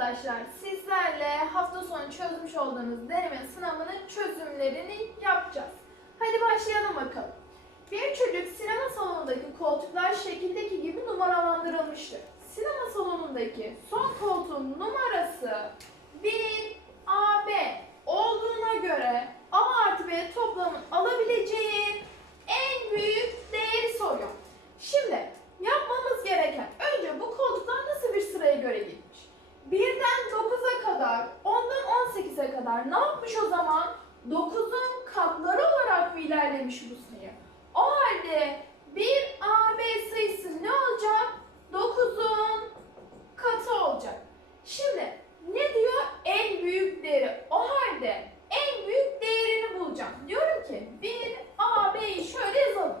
arkadaşlar. Sizlerle hafta sonu çözmüş olduğunuz deneme sınavının çözümlerini yapacağız. Hadi başlayalım bakalım. Bir çocuk sinema salonundaki koltuklar şekildeki gibi numaralandırılmıştır. Sinema salonundaki son koltuğun numarası 1 AB olduğuna göre A artı B toplamın alabileceği en büyük değeri soruyor. Şimdi yapmamız gereken önce bu koltuklar nasıl bir sıraya göre gitmiş? Birden 9'a kadar, 10'dan 18'e kadar ne yapmış o zaman? 9'un katları olarak mı ilerlemiş bu sayı? O halde 1 AB sayısı ne olacak? 9'un katı olacak. Şimdi ne diyor? En büyük değeri. O halde en büyük değerini bulacağım. Diyorum ki 1 AB'yi şöyle yazalım.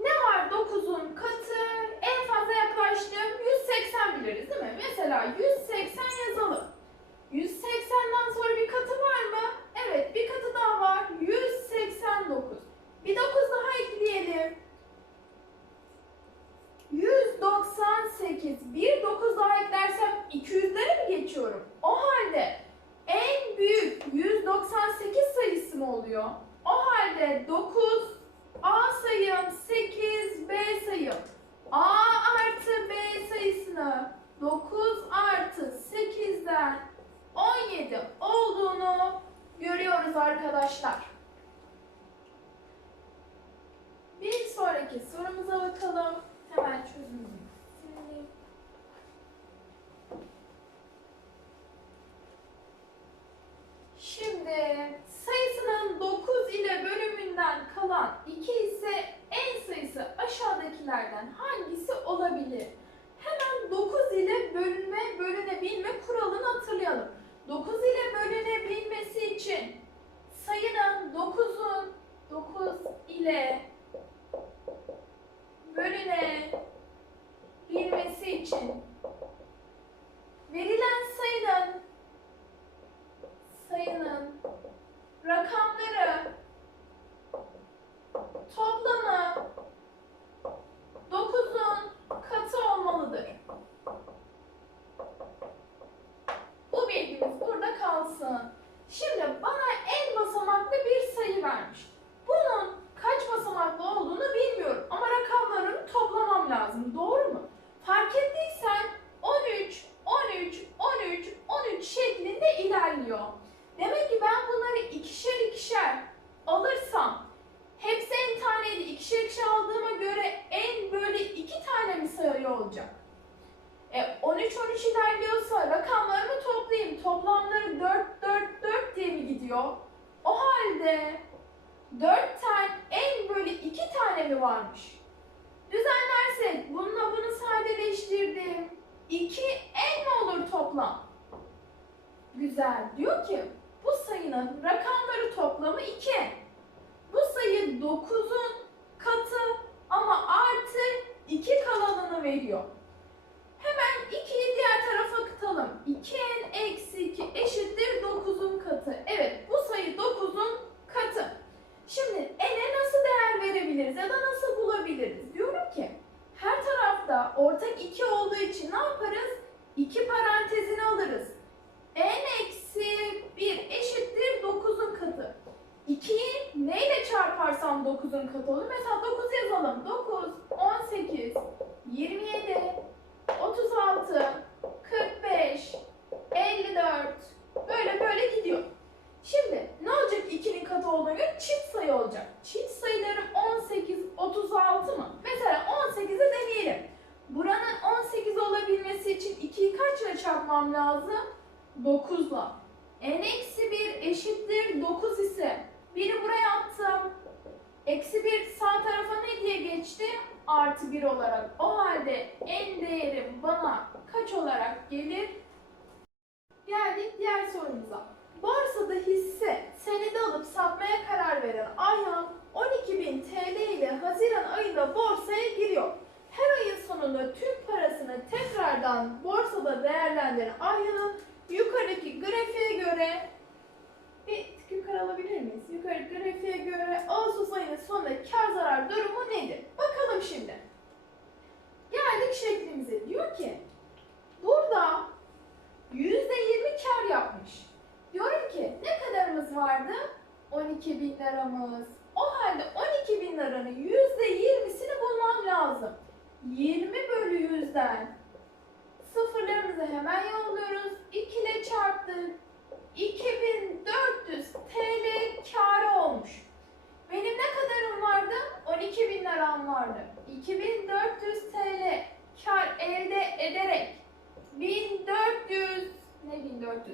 Ne var 9'un katı? En fazla yaklaştım 180 biliriz değil mi? Mesela 180 yazalım. 180'den sonra bir katı var mı? Evet bir katı daha var. 189. Bir 9 daha ekleyelim. 198. Bir 9 daha eklersem 200'lere mi geçiyorum? O halde en büyük 198 sayısı mı oluyor? O halde 9 A sayım 8 B sayım. A artı B sayısını 9 artı 8'den 17 olduğunu görüyoruz arkadaşlar. Bir sonraki sorumuza bakalım. Hemen çözümümüzü sileyim. Şimdi sayısının 9 ile bölümünden kalan 2 ise en sayısı aşağıdakilerden hangisi olabilir? Hemen 9 ile bölünme, bölünebilme kuralını hatırlayalım. 9 ile bölünebilmesi için sayının 9'un 9 ile bölünebilmesi için verilen sayının sayının rakamları toplamı 9'un katı olmalıdır. Bu bilgimiz burada kalsın. Şimdi bana en basamaklı bir sayı vermiş. Bunun kaç basamaklı olduğunu bilmiyorum ama rakamlarını toplamam lazım. Doğru mu? Fark ettiysen 13, 13, 13, 13 şeklinde ilerliyor. Demek ki ben bunları ikişer ikişer alırsam hepsi en taneydi. İkişer ikişer aldığıma göre en böyle iki tane mi sayı olacak? E 13 13 ilerliyorsa rakamlarımı toplayayım. Toplamları 4 4 4 diye mi gidiyor? Halde 4 tane en böyle iki tane mi varmış? Düzenlersek bununla bunu sadeleştirdim. 2 en olur toplam? Güzel. Diyor ki bu sayının rakamları toplamı 2. Bu sayı 9'un katı ama artı 2 kalanını veriyor. Hemen 2'yi diğer tarafa akıtalım. 2n eksi 2 eşittir 9'un katı. Evet bu sayı 9'un katı. Şimdi n'e nasıl değer verebiliriz ya da nasıl bulabiliriz? Diyorum ki her tarafta ortak 2 olduğu için ne yaparız? 2 parantezini alırız. n eksi 1 eşittir 9'un katı. 2'yi neyle çarparsam 9'un katı olur? Mesela 9 yazalım. 9, 18, 27, 36, 45, 54 böyle böyle gidiyor. Şimdi ne olacak 2'nin katı olduğuna göre çift sayı olacak. Çift sayılarım 18, 36 mı? Mesela 18'i deneyelim. Buranın 18 olabilmesi için 2'yi kaçla çarpmam lazım? 9'la. n eksi 1 eşittir 9 ise 1'i buraya attım. Eksi 1 sağ tarafa ne diye geçti? Artı 1 olarak. O halde n değerim bana kaç olarak gelir? Geldik diğer sorumuza. Borsada hisse senedi alıp satmaya karar veren Ayhan 12.000 TL ile Haziran ayında borsaya giriyor. Her ayın sonunda tüm parasını tekrardan borsada değerlendiren Ayhan'ın yukarıdaki grafiğe göre bir tık yukarı alabilir miyiz? Yukarı grafiğe göre Ağustos ayının sonunda kar zarar durumu nedir? Bakalım şimdi. Geldik şeklimize. Diyor ki burada yüzde yirmi kar yapmış. Diyorum ki ne kadarımız vardı? 12 bin liramız. O halde 12 bin liranın yüzde yirmisini bulmam lazım. 20 bölü yüzden sıfırlarımızı hemen yolluyoruz. 2 ile çarptık.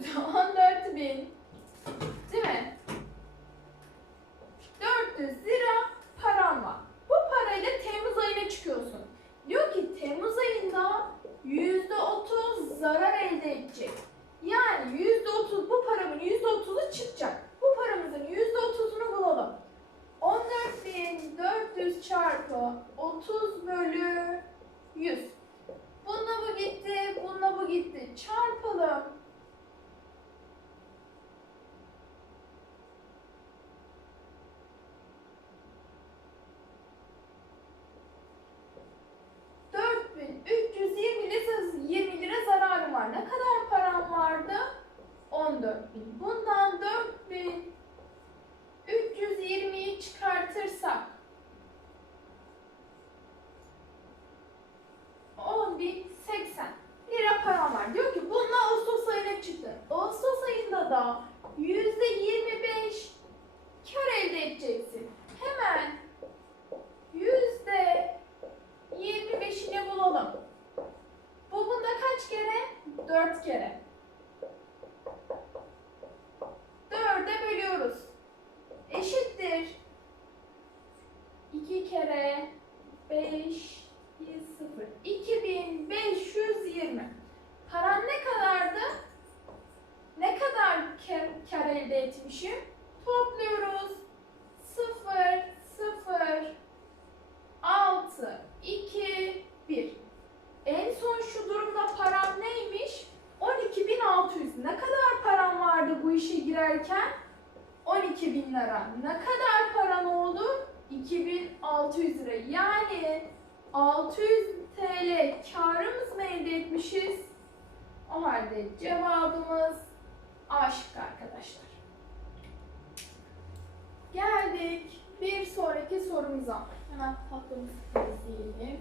No. peixe. sonraki sorumuza hemen tahtamızı izleyelim.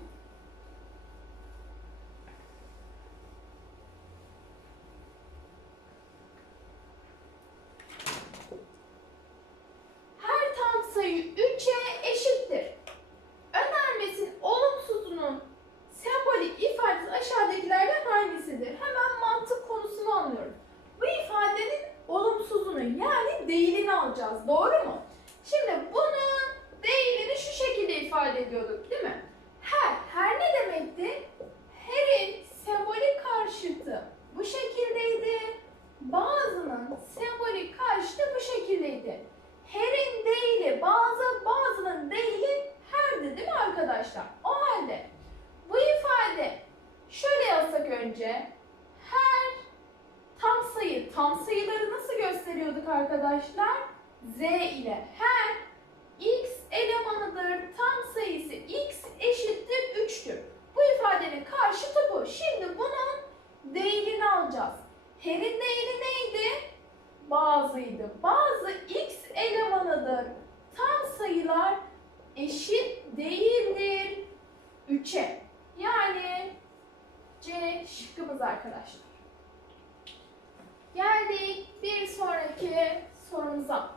aklınıza.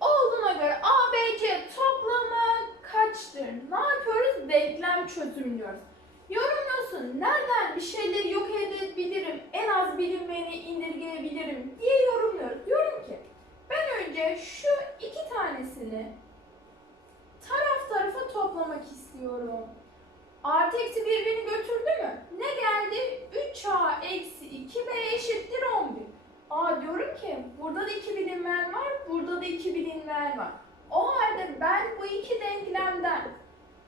Olduğuna göre ABC toplamı kaçtır? Ne yapıyoruz? Denklem çözümlüyoruz. Yorumluyorsun. Nereden bir şeyleri yok edebilirim, en az bilinmeyeni indirgeyebilirim diye yorumluyoruz. Diyorum ki ben önce şu iki tanesini taraf tarafa toplamak istiyorum. Artı eksi birbirini götürdü mü? Ne geldi? 3a eksi 2b eşittir 11. Aa diyorum ki burada da 2 bilinmeyen var, burada da 2 bilinmeyen var. O halde ben bu iki denklemden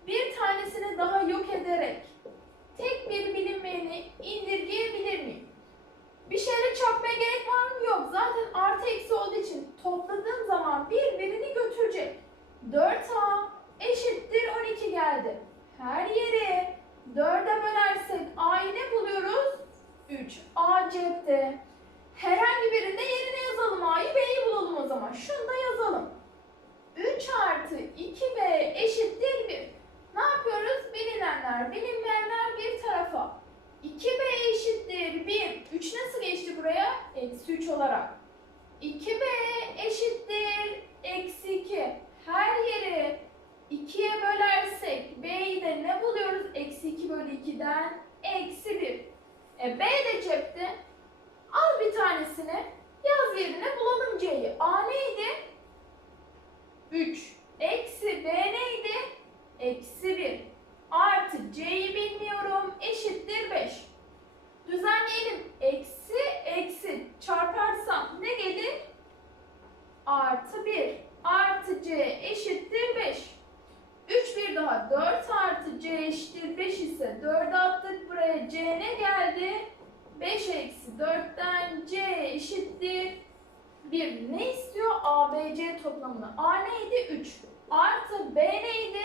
bir tanesini daha yok ederek tek bir bilinmeyeni indirgeyebilir miyim? Bir şeyle çarpmaya gerek var mı? Yok. Zaten artı eksi olduğu için topladığım zaman birbirini götürecek. 4a eşittir 12 geldi her yeri dörde bölersek A'yı ne buluyoruz? 3. A cepte. Herhangi birinde yerine yazalım A'yı B'yi bulalım o zaman. Şunu da yazalım. 3 artı 2B eşittir 1. Ne yapıyoruz? Bilinenler, bilinmeyenler bir tarafa. 2B eşittir 1. 3 nasıl geçti buraya? Eksi 3 olarak. 2B eşittir eksi 2. Her yeri 2'ye bölersek b'yi de ne buluyoruz? Eksi 2 bölü 2'den eksi 1. E b de cepte. Al bir tanesini. Yaz yerine bulalım c'yi. a neydi? 3. Eksi b neydi? Eksi 1. Artı c'yi bilmiyorum. Eşittir 5. Düzenleyelim. Eksi eksi çarparsam ne gelir? Artı 1. Artı c eşittir 5. 3 bir daha 4 artı c eşittir 5 ise 4'ü attık buraya c ne geldi? 5 eksi 4'ten c eşittir 1. Ne istiyor? A, B, C toplamını. A neydi? 3. Artı B neydi?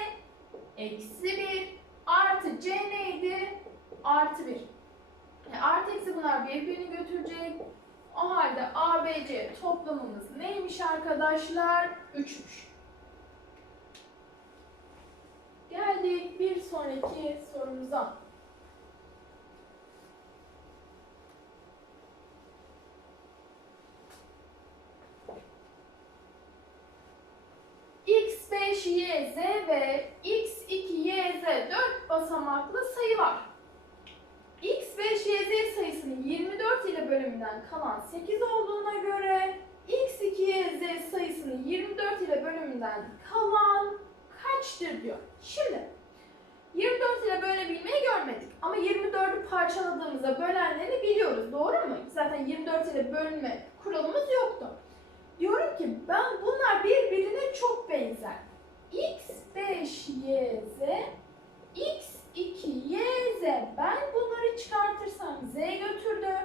Eksi 1. Artı C neydi? Artı 1. Yani artı eksi bunlar birbirini götürecek. O halde A, B, C toplamımız neymiş arkadaşlar? 3'müş. Geldik bir sonraki sorumuza. x5, y, z ve x2, y, z 4 basamaklı sayı var. x5, y, z sayısının 24 ile bölümünden kalan 8 olduğuna göre x2, y, z sayısının 24 ile bölümünden kalan kaçtır diyor. Şimdi 24 ile bölebilmeyi görmedik ama 24'ü parçaladığımızda bölenlerini biliyoruz. Doğru mu? Zaten 24 ile bölme kuralımız yoktu. Diyorum ki ben bunlar birbirine çok benzer. x5 y z x2 y z ben bunları çıkartırsam z götürdü.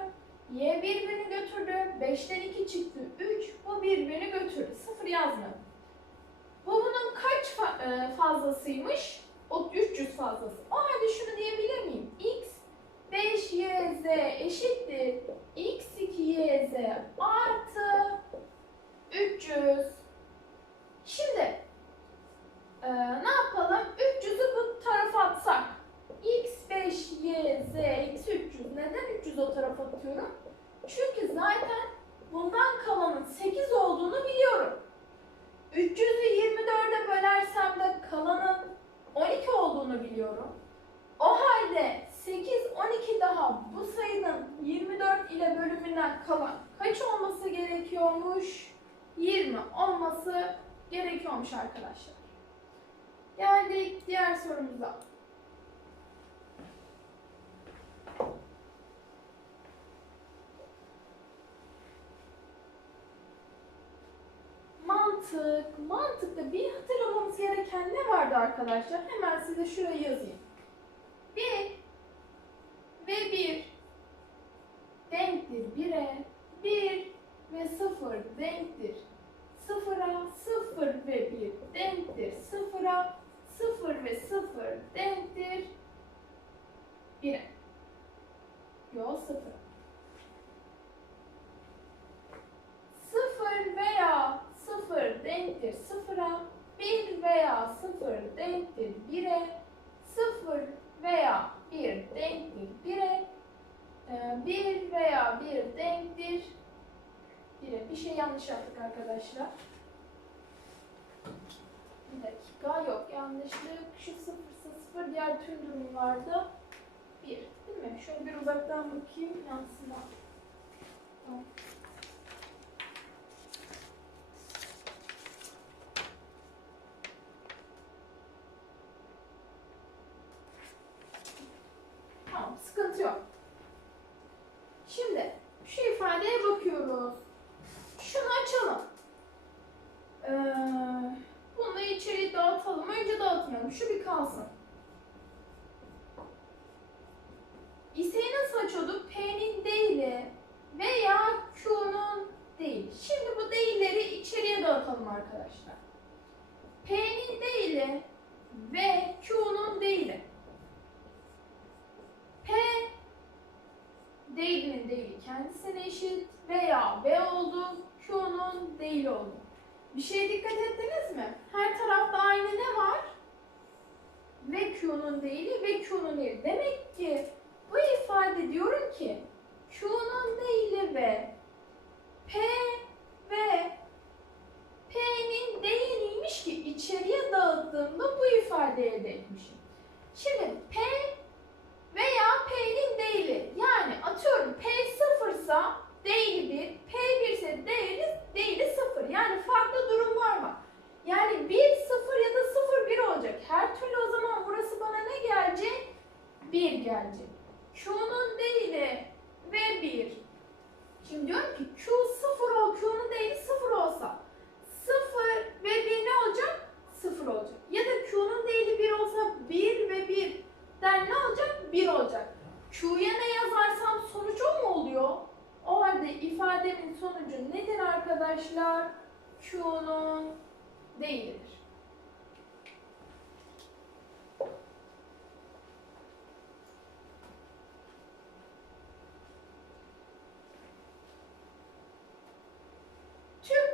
Y birbirini götürdü. 5'ten 2 çıktı. 3 bu birbirini götürdü. 0 yazmadım. Bu bunun kaç e, fazlasıymış? O 300 fazlası. O halde şunu diyebilir miyim? x 5 y z eşittir x 2 y z artı 300. Şimdi e, ne yapalım? 300'ü bu tarafa atsak. x 5 y z eksi 300. Neden 300 o tarafa atıyorum? Çünkü zaten bundan kalanın 8 olduğunu biliyorum. 300'ü 24'e bölersem de kalanın 12 olduğunu biliyorum. O halde 8, 12 daha bu sayının 24 ile bölümünden kalan kaç olması gerekiyormuş? 20 olması gerekiyormuş arkadaşlar. Geldik diğer sorumuza. Mantık. Mantıkta bir hatırlamamız gereken ne vardı arkadaşlar? Hemen size şuraya yazayım. 1 ve 1 denktir 1'e. 1 ve 0 denktir 0'a. 0 ve 1 denktir 0'a. 0 ve 0 denktir 1'e. Yo 0. 0 veya 0 denktir 0'a, 1 veya 0 denktir 1'e, 0 veya 1 denktir 1'e, 1 veya 1 denktir 1'e. Bir şey yanlış yaptık arkadaşlar. Bir dakika yok yanlışlık. Şu 0 0 diğer tüm durumlarda 1 değil mi? Şöyle bir uzaktan bakayım yansıma. Tamam. Tamam, sıkıntı yok. Şimdi şu ifadeye bakıyoruz. Şunu açalım. Ee, bunu da içeriye dağıtalım. Önce dağıtmayalım. Şu bir kalsın. İseyi nasıl açıyorduk? P'nin değili veya Q'nun değil. Şimdi bu değilleri içeriye dağıtalım arkadaşlar. P'nin değili ve Q'nun değili. P değilinin değili kendisine eşit veya B oldu, Q'nun değil oldu. Bir şeye dikkat ettiniz mi? Her tarafta aynı ne var? Ve Q'nun değili ve Q'nun değili. Demek ki bu ifade diyorum ki Q'nun değili ve P ve P'nin değiliymiş ki içeriye dağıttığımda bu ifadeyi elde etmişim. Şimdi P veya P'nin değili yani atıyorum P sıfırsa değili 1, P 1 ise değili, değili 0. Yani farklı durumlar var. Yani 1 0 ya da 0 1 olacak. Her türlü o zaman burası bana ne gelecek? 1 gelecek. Q'nun değili ve 1. Şimdi diyorum ki Q 0 ol, Q'nun değili 0 olsa 0 ve 1 ne olacak? 0 olacak. Ya da Q'nun değili 1 olsa 1 ve 1 den ne olacak? 1 olacak. Q'ya ne yazarsam sonuç o mu oluyor? O halde ifademin sonucu nedir arkadaşlar? Q'nun değilidir.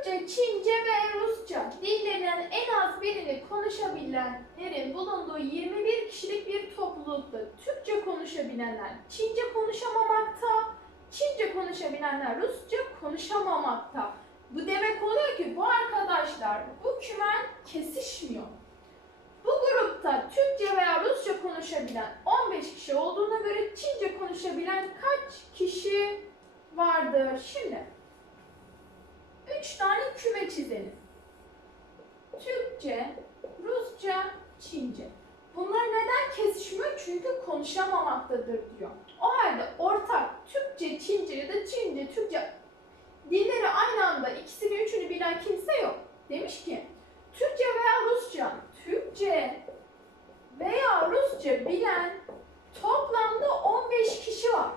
Türkçe, Çince ve Rusça dillerinin en az birini konuşabilenlerin bulunduğu 21 kişilik bir toplulukta Türkçe konuşabilenler Çince konuşamamakta, Çince konuşabilenler Rusça konuşamamakta. Bu demek oluyor ki bu arkadaşlar bu kümen kesişmiyor. Bu grupta Türkçe veya Rusça konuşabilen 15 kişi olduğuna göre Çince konuşabilen kaç kişi vardır? Şimdi üç tane küme çizelim. Türkçe, Rusça, Çince. Bunlar neden kesişmiyor? Çünkü konuşamamaktadır diyor. O halde ortak Türkçe, Çince ya da Çince, Türkçe dilleri aynı anda ikisini üçünü bilen kimse yok. Demiş ki Türkçe veya Rusça, Türkçe veya Rusça bilen toplamda 15 kişi var.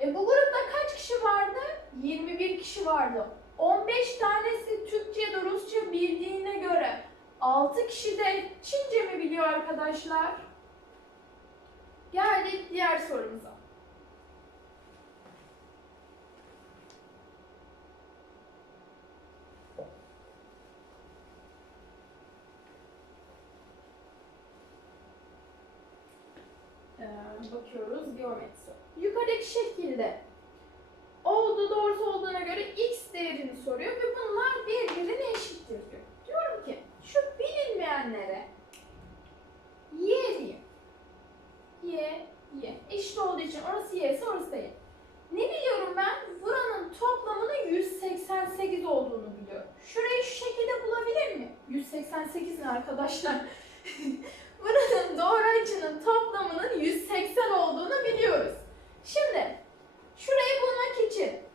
E bu grupta kaç kişi vardı? 21 kişi vardı. 15 tanesi Türkçe ya da Rusça bildiğine göre 6 kişi de Çince mi biliyor arkadaşlar? Geldik diğer sorumuza. Ee, bakıyoruz geometri. Yukarıdaki şekilde olduğu doğrusu olduğuna göre x değerini soruyor ve bunlar birbirine eşittir diyor. Diyorum ki şu bilinmeyenlere y diyeyim. Y, y. Eşit olduğu için orası y ise orası da y. Ne biliyorum ben? Buranın toplamının 188 olduğunu biliyorum. Şurayı şu şekilde bulabilir miyim? 188 ne arkadaşlar? Buranın doğru açının toplamının 180 olduğunu biliyoruz. Şimdi şurayı bulmak için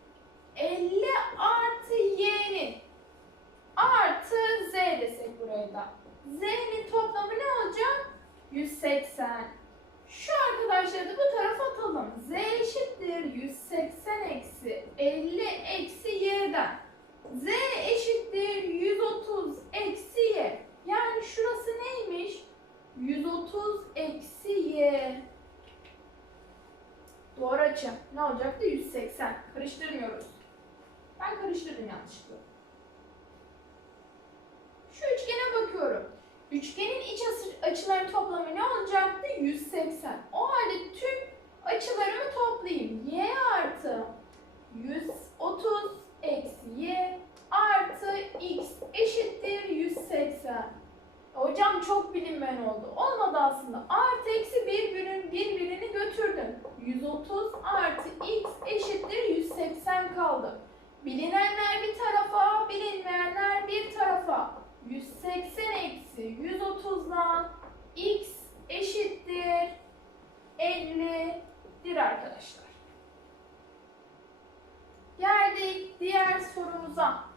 50 artı y'nin artı z desek buraya da. z'nin toplamı ne olacak? 180. Şu arkadaşları da bu tarafa atalım. z eşittir 180 eksi 50 eksi y'den. z eşittir 130 eksi y. Yani şurası neymiş? 130 eksi y. Doğru açı. Ne olacaktı? 180. Karıştırmıyoruz. Ben karıştırdım yanlışlıkla. Şu üçgene bakıyorum. Üçgenin iç açı- açıların toplamı ne olacaktı? 180. O halde tüm açılarımı toplayayım. Y artı 130 eksi y artı x eşittir 180. Hocam çok bilinmeyen oldu. Olmadı aslında. Artı eksi birbirin, birbirini götürdüm. 130 artı x eşittir 180 kaldı. Bilinenler bir tarafa, bilinmeyenler bir tarafa. 180 eksi 130'dan x eşittir 50'dir arkadaşlar. Geldik diğer sorumuza.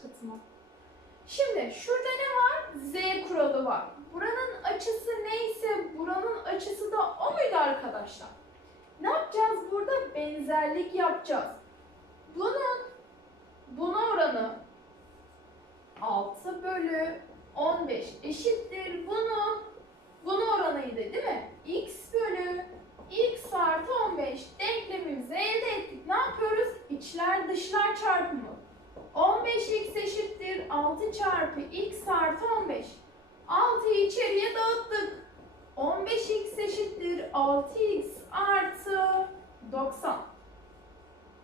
At- akıtma. Şimdi şurada ne var? Z kuralı var. Buranın açısı neyse buranın açısı da o muydu arkadaşlar? Ne yapacağız burada? Benzerlik yapacağız. Bunun buna oranı 6 bölü 15 eşittir. Bunun bunun oranıydı değil mi? x bölü x artı 15 denklemimizi elde ettik. Ne yapıyoruz? İçler dışlar çarpımı. 15x eşittir 6 çarpı x artı 15. 6'yı içeriye dağıttık. 15x eşittir 6x artı 90.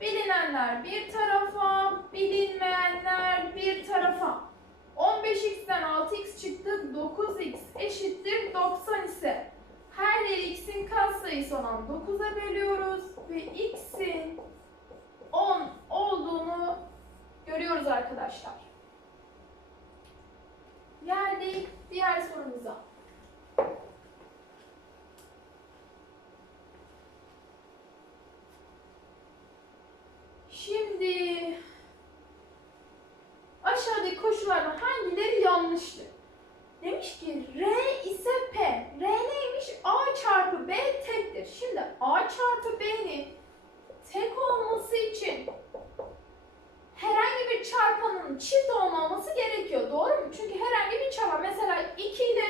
Bilinenler bir tarafa, bilinmeyenler bir tarafa. 15x'ten 6x çıktı. 9x eşittir 90 ise her yeri x'in katsayısı olan 9'a bölüyoruz ve x'in 10 olduğunu görüyoruz arkadaşlar. Geldik diğer sorumuza. Şimdi aşağıdaki koşullardan hangileri yanlıştır? Demiş ki R ise P. R neymiş? A çarpı B tektir. Şimdi A çarpı B'nin tek olması için herhangi bir çarpanın çift olmaması gerekiyor. Doğru mu? Çünkü herhangi bir çarpan mesela 2 ile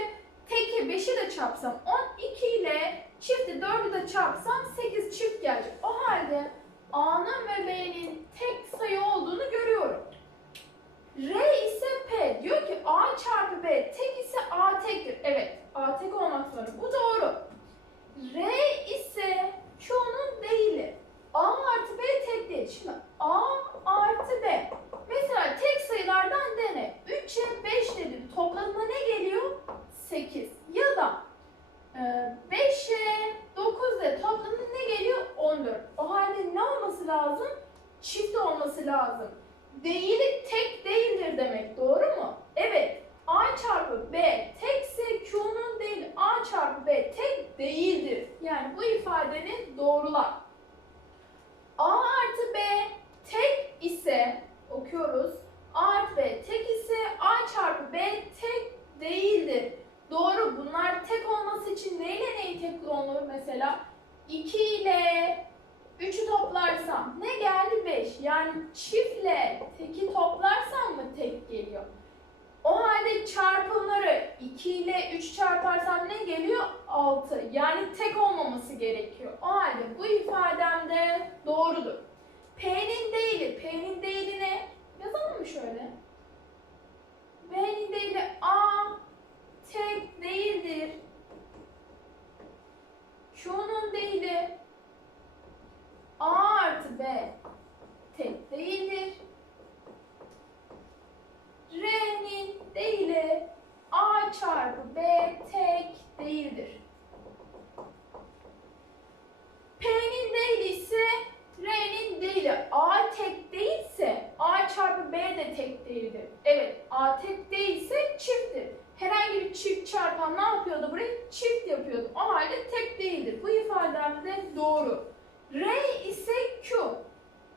teki 5'i de çarpsam 10, 2 ile çifti 4'ü de çarpsam 8 çift gelecek. O halde A'nın ve B'nin tek sayı olduğunu görüyorum. R ise P. Diyor ki A çarpı B tek ise A tektir. Evet A tek olmak zorunda. Bu doğru. R ise Q'nun değili. A artı B tek değil. Şimdi A artı B. Mesela tek sayılardan dene. 3'e 5 dedim. Toplamda ne geliyor? 8. Ya da e, 5'e 9 de toplamda ne geliyor? 14. O halde ne olması lazım? Çift olması lazım. Değili tek değildir demek. Doğru mu? Evet. A çarpı B tekse Q'nun değil A çarpı B tek değildir. Yani bu ifadenin doğrular. A artı B tek ise okuyoruz. A artı B tek ise A çarpı B tek değildir. Doğru. Bunlar tek olması için neyle neyi tek olur mesela? 2 ile 3'ü toplarsam ne geldi? 5. Yani çiftle teki toplarsam mı tek geliyor? O halde çarpımları 2 ile 3 çarparsam ne geliyor? 6. Yani tek olmaması gerekiyor. O halde bu ifadem de doğrudur. P'nin değili, P'nin değili ne? Yazalım mı şöyle? P'nin değili A tek değildir. Q'nun değili A artı B tek değildir. R'nin değili A çarpı B tek değildir. P'nin değili ise R'nin değili A tek değilse A çarpı B de tek değildir. Evet A tek değilse çifttir. Herhangi bir çift çarpan ne yapıyordu burayı? Çift yapıyordu. O halde tek değildir. Bu ifadem de doğru. R ise Q.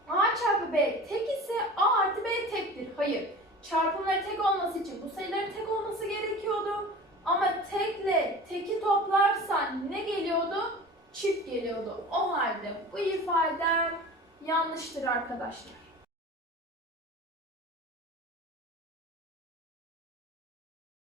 A çarpı B tek ise A artı B tektir. Hayır. Çarpımları tek olması için bu sayıların tek olması gerekiyordu. Ama tekle teki toplarsan ne geliyordu? Çift geliyordu. O halde bu ifadem yanlıştır arkadaşlar.